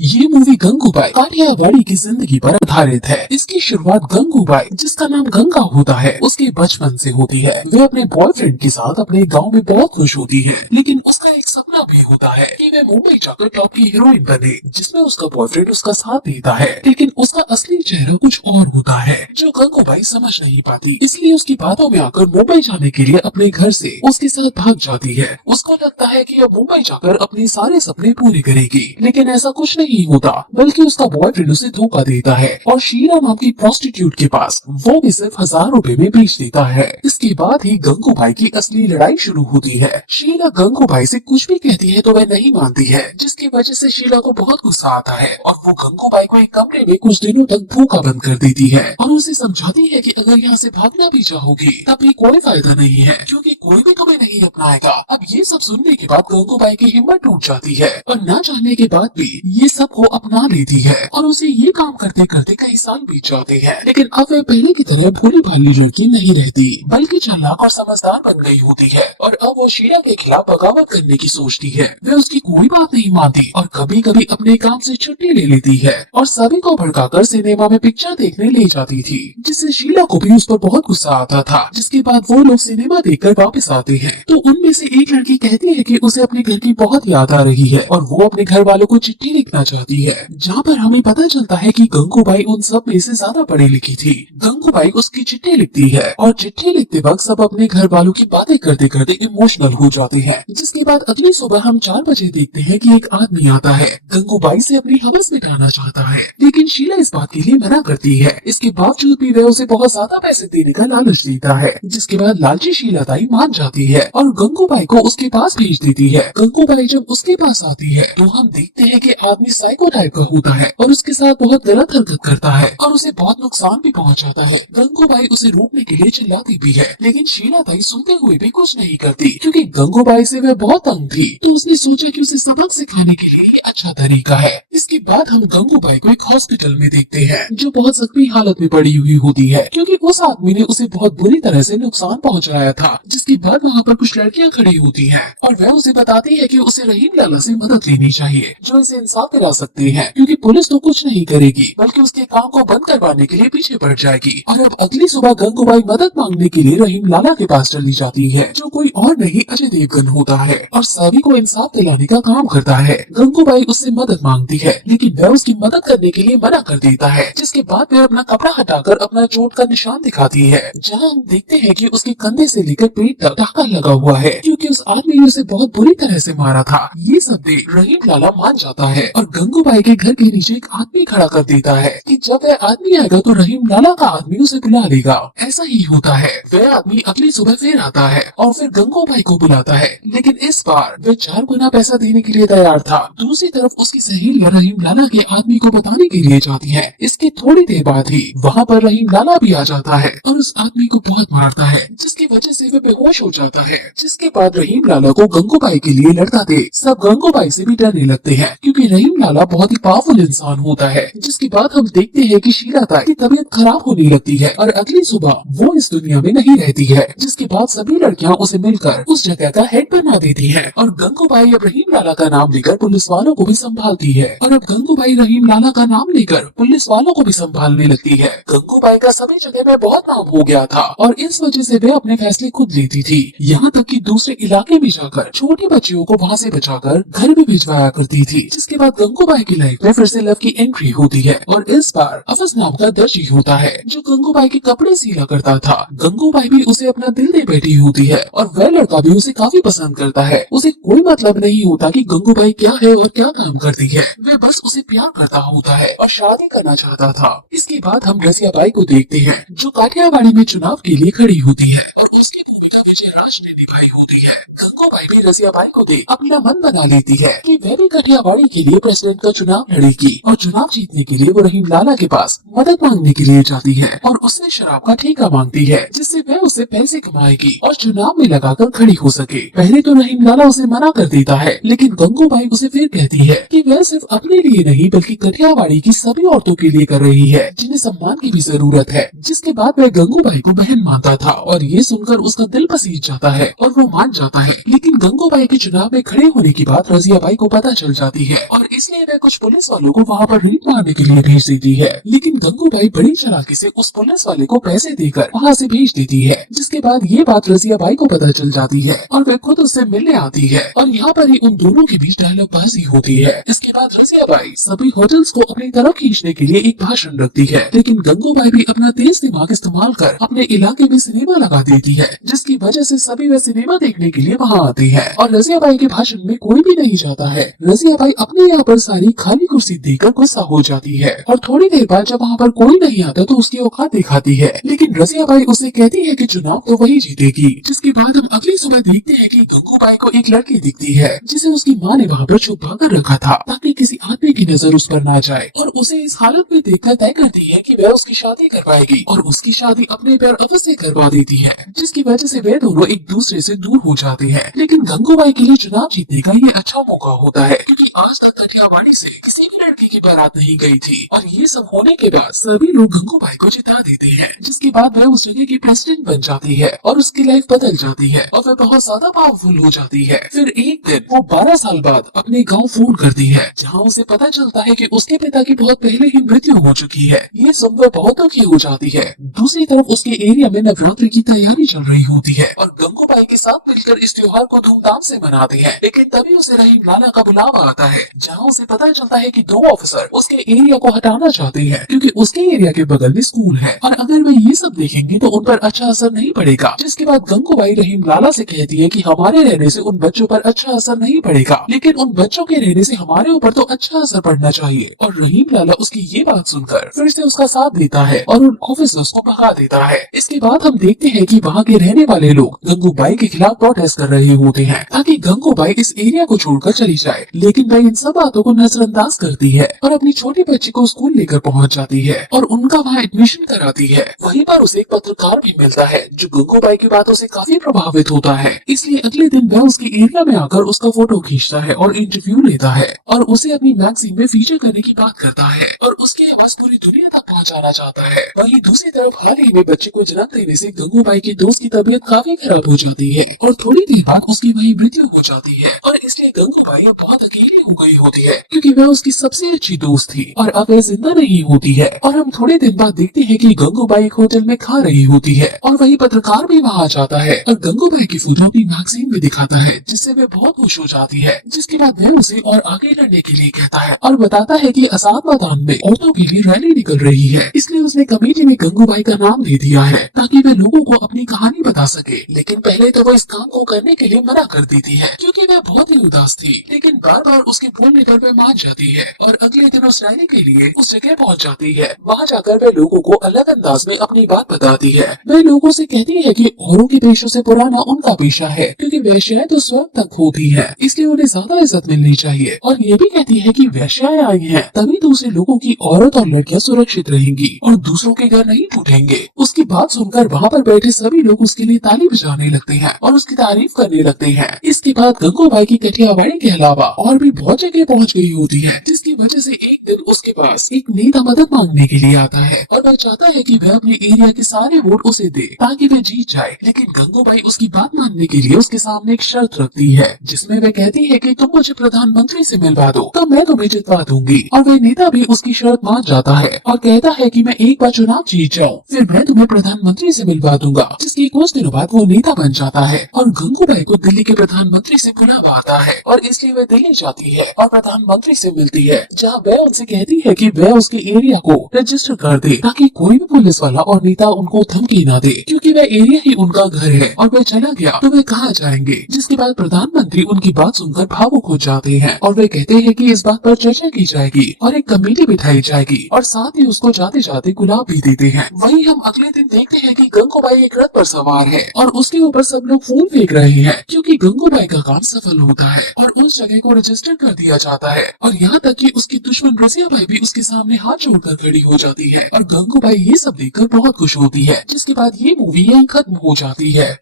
ये मूवी गंगूबाई काठियावाड़ी की जिंदगी पर आधारित है। इसकी शुरुआत गंगूबाई, जिसका नाम गंगा होता है, उसके बचपन से होती है। वे अपने बॉयफ्रेंड के साथ अपने गांव में बहुत खुश होती है, लेकिन उसका एक सपना भी होता है कि वे मुंबई जाकर टॉप की हीरोइन बने, जिसमें उसका बॉयफ्रेंड उसका साथ देता है। लेकिन उसका असली चेहरा कुछ और होता है, जो गंगूबाई समझ नहीं पाती। इसलिए उसकी बातों में आकर मुंबई जाने के लिए अपने घर से उसके साथ भाग जाती है। उसको लगता है कि अब मुंबई जाकर अपने सारे सपने पूरे करेगी, लेकिन ऐसा कुछ नहीं होता, बल्कि उसका बॉयफ्रेंड उसे धोखा देता है और शीला नाम की प्रोस्टिट्यूट के पास वो भी सिर्फ 1000 रुपए में बेच देता है। इसके बाद ही गंगूबाई की असली लड़ाई शुरू होती है। शीला गंगूबाई से कुछ भी कहती है तो वह नहीं मानती है, जिसकी वजह से शीला को बहुत गुस्सा आता है और वो गंगूबाई को एक कमरे में कुछ दिनों तक भूखा बंद कर देती है और उसे समझाती है कि अगर यहाँ से भागना भी चाहोगी तब भी कोई फायदा नहीं है, क्योंकि कोई भी तुम्हें नहीं अपनाएगा। अब ये सब सुनने के बाद गंगूबाई की हिम्मत टूट जाती है और न चाहने के बाद भी ये सब को अपना लेती है और उसे ये काम करते करते कई साल बीत जाते हैं। लेकिन अब वह पहले की तरह भोली भाली लड़की नहीं रहती, बल्कि चालाक और समझदार बन गई होती है और अब वो शीला के खिलाफ बगावत करने की सोचती है। वह उसकी कोई बात नहीं मानती और कभी कभी अपने काम से छुट्टी ले लेती है और सभी को भड़काकर सिनेमा में पिक्चर देखने ले जाती थी, जिससे शीला को भी उस पर बहुत गुस्सा आता था। जिसके बाद वो लोग सिनेमा देखकर वापस आते हैं तो उनमें से एक लड़की कहती है कि उसे अपने घर की बहुत याद आ रही है और वो अपने घर वालों को चिट्ठी लिखना चाहती है, जहाँ पर हमें पता चलता है कि गंगूबाई उन सब में से ज्यादा पढ़ी लिखी थी। गंगूबाई उसकी चिट्ठी लिखती है और चिट्ठी लिखते वक्त सब अपने घर वालों की बातें करते करते इमोशनल हो जाते हैं। जिसके बाद अगली सुबह हम 4 बजे देखते हैं कि एक आदमी आता है, गंगूबाई से अपनी हवस मिटाना चाहता है, लेकिन शीला इस बात के लिए मना करती है। इसके बावजूद भी वह उसे बहुत ज्यादा पैसे देने का लालच देता है, जिसके बाद लालची शीला ताई मान जाती है और गंगूबाई को उसके पास भेज देती है। गंगूबाई जब उसके पास आती है तो हम देखते हैं कि आदमी साइको टाइप का होता है और उसके साथ बहुत गलत हरकत करता है और उसे बहुत नुकसान भी पहुंचाता है। गंगूबाई उसे रोकने के लिए चिल्लाती भी है, लेकिन शीला ताई सुनते हुए भी कुछ नहीं करती, क्योंकि गंगूबाई से वह बहुत तंग थी। तो उसने सोचा कि उसे सबक सिखाने के लिए ये अच्छा तरीका है। इसके बाद हम गंगूबाई को एक हॉस्पिटल में देखते हैं, जो बहुत जख्मी हालत में पड़ी हुई होती है, क्योंकि उस आदमी ने उसे बहुत बुरी तरह से नुकसान पहुंचाया था। जिसके बाद वहाँ पर कुछ लड़कियाँ खड़ी होती हैं और वह उसे बताती है कि उसे रहीम लाला से मदद लेनी चाहिए, जो इसे इंसाफ दिला सकते हैं, क्योंकि पुलिस तो कुछ नहीं करेगी बल्कि उसके काम को बंद करवाने के लिए पीछे पड़ जाएगी। और अब अगली सुबह गंगूबाई मदद मांगने के लिए रहीम लाला के पास चली जाती है, जो कोई और नहीं अजय देवगन होता है और सभी को इंसाफ दिलाने का काम करता है। गंगूबाई उससे मदद मांगती है, लेकिन वह उसकी मदद करने के लिए मना कर देता है। जिसके बाद वह अपना कपड़ा हटाकर अपना चोट का निशान दिखाती है, जहाँ हम देखते हैं कि उसके कंधे से लेकर पेट तक टाका लगा हुआ है, क्योंकि उस आदमी ने उसे बहुत बुरी तरह से मारा था। ये सब देख रहीम लाला मान जाता है और गंगूबाई के घर के नीचे एक आदमी खड़ा कर देता है कि जब वह आदमी आएगा तो रहीम लाला का आदमी उसे बुला लेगा। ऐसा ही होता है। वह आदमी अगली सुबह फिर आता है और फिर गंगूबाई को बुलाता है, लेकिन इस बार वह 4 गुना पैसा देने के लिए तैयार था। दूसरी तरफ उसकी सहेलियां रहीम लाला के आदमी को बताने के लिए जाती है। इसके थोड़ी देर बाद ही वहाँ पर रहीम लाला भी आ जाता है और उस आदमी को बहुत मारता है, जिसकी वजह से वह बेहोश हो जाता है। जिसके बाद रहीम लाला को गंगूबाई के लिए लड़ता देख सब गंगूबाई से भी डरने लगते हैं, क्योंकि रहीम लाला बहुत ही पावरफुल इंसान होता है। जिसके बाद हम देखते हैं कि शीला ताई की तबीयत खराब होने लगती है और अगली सुबह वो इस दुनिया में नहीं रहती है। जिसके बाद सभी लड़कियां उसे मिलकर उस जगह का हेड बना देती हैं और गंगूबाई अब रहीम लाला का नाम लेकर पुलिस वालों को भी संभालती है और अब गंगूबाई रहीम लाला का नाम लेकर पुलिस वालों को भी संभालने लगती है। गंगूबाई का सभी जगह में बहुत नाम हो गया था और इस वजह से वे अपने फैसले खुद लेती थी, यहाँ तक कि दूसरे इलाके में जाकर छोटी बच्चियों को वहाँ से बचाकर घर भी भिजवाया करती थी। जिसके बाद गंगूबाई की लाइफ में फिर से लव की एंट्री होती है और इस बार अफस नाम का दर्जी होता है, जो गंगूबाई के कपड़े सिला करता था। गंगूबाई भी उसे अपना दिल दे बैठी होती है और वह लड़का भी उसे काफी पसंद करता है। उसे कोई मतलब नहीं होता कि गंगूबाई क्या है और क्या काम करती है, वह बस उसे प्यार करता होता है और शादी करना चाहता था। इसके बाद हम रसियाबाई को देखते हैं, जो काठियावाड़ी में चुनाव के लिए खड़ी होती है और उसकी भूमिका विजयराज ने निभाई होती है। गंगूबाई भी रसियाबाई को देख अपना मन बना लेती है कि वह भी काठियावाड़ी के लिए प्रेसिडेंट का चुनाव लड़ेगी और चुनाव जीतने के लिए वो रहीम लाला के पास मदद मांगने के लिए जाती है और उससे शराब का ठेका मांगती है, जिससे वह उसे पैसे कमाएगी और चुनाव में लगाकर खड़ी हो सके। पहले तो रहीम लाला उसे मना कर देता है, लेकिन गंगूबाई उसे फिर कहती है कि वह सिर्फ अपने लिए नहीं बल्कि काठियावाड़ी की सभी औरतों के लिए कर रही है, जिन्हें सम्मान की भी जरूरत है। जिसके बाद वह गंगूबाई को बहन मानता था और ये सुनकर उसका दिल पसीज जाता है और वो मान जाता है। लेकिन गंगूबाई के चुनाव में खड़े होने की बात रजियाबाई को पता चल जाती है और इसलिए वह कुछ पुलिस वालों को वहाँ पर रेड मारने के लिए भेज देती है। लेकिन गंगूबाई बड़ी चालाकी से उस पुलिस वाले को पैसे देकर वहाँ से भेज देती है, जिसके बाद ये बात रजियाबाई को पता चल जाती है और वह खुद उससे मिलने आती है और यहाँ पर ही उन दोनों के बीच डायलॉगबाजी होती है। इसके बाद रजियाबाई सभी होटल्स को अपनी तरफ खींचने के लिए एक भाषण रखती है, लेकिन गंगूबाई भी अपना तेज दिमाग इस्तेमाल कर अपने इलाके में सिनेमा लगा देती है, जिसकी वजह से सभी वह सिनेमा देखने के लिए वहाँ आते हैं और रजियाबाई के भाषण में कोई भी नहीं जाता है। रजियाबाई अपने यहाँ पर सारी खाली कुर्सी देखकर गुस्सा हो जाती है और थोड़ी देर बाद जब वहाँ पर कोई नहीं आता तो उसकी औकात दिखाती है, लेकिन रजियाबाई उसे कहती है कि चुनाव तो वही जीतेगी। जिसके बाद हम अगली सुबह देखते हैं कि गंगूबाई को एक लड़की दिखती है जिसे उसकी माँ ने वहाँ पर छुपा कर रखा था ताकि किसी आदमी की नजर उस पर ना जाए, और उसे इस हालत में देखकर तय करती है कि वह उसकी शादी करवाएगी और उसकी शादी अपने पैर अवश्य करवा देती है, जिसकी वजह से वे दोनों एक दूसरे से दूर हो जाते हैं। लेकिन गंगूबाई के लिए चुनाव जीतने का ये अच्छा मौका होता है क्योंकि आज तक कठियावाड़ी से किसी भी लड़की की बारात नहीं गई थी और ये सब होने के बाद सभी लोग गंगूबाई को जिता देते हैं, जिसके बाद वह उस जगह की प्रेसिडेंट बन जाती है और उसकी लाइफ बदल जाती है और वह बहुत ज्यादा पावरफुल हो जाती है। फिर एक दिन वो 12 साल बाद अपने गाँव फोन करती है जहाँ उसे पता चलता है कि उसके पिता की बहुत पहले ही मृत्यु हो चुकी है। ये सुनकर बहुत दुखी हो जाती है। दूसरी तरफ उसके एरिया में नवरात्रि की तैयारी चल रही होती है और गंगूबाई के साथ मिलकर इस त्योहार को धूमधाम से मनाते हैं, लेकिन तभी उसे रहीम लाला का बुलावा आता है जहाँ उसे पता चलता है कि 2 ऑफिसर उसके एरिया को हटाना चाहते हैं क्योंकि उसके एरिया के बगल में स्कूल है और अगर वे ये सब देखेंगे तो उन पर अच्छा असर नहीं पड़ेगा। जिसके बाद गंगूबाई रहीम लाला से कहती है कि हमारे रहने से उन बच्चों पर अच्छा असर नहीं पड़ेगा, लेकिन उन बच्चों के रहने से हमारे ऊपर तो अच्छा असर पड़ना चाहिए। और रहीम लाला उसकी ये बात सुनकर फिर से उसका साथ देता है और उन ऑफिसर्स को भगा देता है। इसके बाद हम देखते हैं कि वहाँ के रहने वाले लोग गंगूबाई के खिलाफ प्रोटेस्ट कर रहे होते हैं ताकि गंगूबाई इस एरिया को छोड़कर चली जाए, लेकिन वह इन सब बातों को नजरअंदाज करती है और अपनी छोटी बच्ची को स्कूल लेकर पहुँच जाती है और उनका वहाँ एडमिशन कराती है। वहीं पर उसे एक पत्रकार भी मिलता है जो गंगूबाई की बातों से काफी प्रभावित होता है, इसलिए अगले दिन वह उसके एरिया में आकर उसका फोटो खींचता है और इंटरव्यू लेता है और उसे अपनी मैगजीन में फीचर करने की बात करता है और उसकी आवाज पूरी दुनिया तक पहुंचाना चाहता है। वहीं दूसरी तरफ हाल ही में बच्चे को जन्म देने से गंगूबाई के दोस्त की तबीयत काफी खराब हो जाती है और थोड़ी देर बाद उसकी वही मृत्यु हो जाती है और इसलिए गंगूबाई अब बहुत अकेली हो गई होती है क्योंकि वह उसकी सबसे अच्छी दोस्त थी और अब वह जिंदा नहीं होती है। और हम थोड़े दिन बाद देखते हैं कि गंगूबाई एक होटल में खा रही होती है और वही पत्रकार भी वहाँ जाता है और गंगूबाई की फोटो अपनी मैगजीन में दिखाता है, जिससे वह बहुत खुश हो जाती है। जिसके बाद वह उसे और आगे लड़ने के लिए कहता है और बताता है कि आजाद मैदान में औरतों के लिए रैली निकल रही है, इसलिए उसने कमेटी में गंगूबाई का नाम दे दिया है ताकि वह लोगों को अपनी कहानी बता सके। लेकिन पहले तो वो इस काम को करने के लिए मना कर देती है क्योंकि वह बहुत ही उदास थी, लेकिन बार बार उसके बोलने पर वह मान जाती है और अगले दिन उस रैली के लिए उस जगह पहुंच जाती है। वहां जाकर वह लोगों को अलग अंदाज में अपनी बात बताती है। वह लोगों से कहती है कि औरों के पेशों से पुराना उनका पेशा है क्योंकि वैश्याएं तो स्वयं तक होती है, इसलिए उन्हें ज्यादा इज्जत मिलनी चाहिए। और ये भी कहती है कि वैश्याएं आई हैं तभी दूसरे लोगों की औरत और लड़कियां सुरक्षित रहेंगी और दूसरों के घर नहीं टूटेंगे। उसकी बात सुनकर वहाँ पर बैठे सभी लोग उसके लिए ताली बजाने लगते हैं और उसकी तारीफ करने लगते हैं। इसके बाद गंगूबाई की कठियावाड़ी के अलावा और भी बहुत जगह पहुँच गई होती है, जिसकी वजह से एक दिन उसके पास एक नेता मदद मांगने के लिए आता है और वह चाहता है कि वह अपने एरिया के सारे वोट उसे दे ताकि वह जीत जाए। लेकिन गंगूबाई उसकी बात मानने के लिए उसके सामने एक शर्त रखती है जिसमें वह कहती है कि तुम मुझे प्रधानमंत्री से मिलवा दो तो मैं तुम्हें जितवा दूंगी। और वह नेता भी उसकी शर्त मान जाता है और कहता है कि मैं एक बार चुनाव जीत जाऊं फिर मैं तुम्हें प्रधानमंत्री से मिलवा दूंगा। जिसके कुछ दिनों बाद वो नेता बन जाता है और गंगूबाई को दिल्ली के प्रधानमंत्री से बुलावा आता है और इसलिए वह दिल्ली जाती है और प्रधानमंत्री से मिलती है, जहाँ वह उनसे कहती है कि वह उसके एरिया को रजिस्टर कर दे ताकि कोई भी पुलिस वाला और नेता उनको धमकी न दे क्योंकि वह एरिया ही उनका घर है और वह चला गया तो वे कहाँ जाएंगे। जिसके बाद प्रधानमंत्री उनकी बात सुनकर भावुक हो जाते हैं और वे कहते हैं कि इस बात पर चर्चा की जाएगी और एक कमेटी बिठाई जाएगी और साथ ही उसको जाते जाते गुलाब भी देते हैं। वहीं हम अगले दिन देखते हैं कि गंगूबाई एक रथ पर सवार है और उसके ऊपर सब लोग फूल फेंक रहे हैं क्योंकि गंगूबाई का काम सफल होता है और उस जगह को रजिस्टर कर दिया जाता है। और यहाँ तक कि उसकी दुश्मन रजियाबाई भी उसके सामने हाथ जोड़कर खड़ी हो जाती है और गंगूबाई ये सब देखकर बहुत खुश होती है। जिसके बाद ये मूवी यहीं खत्म हो जाती है।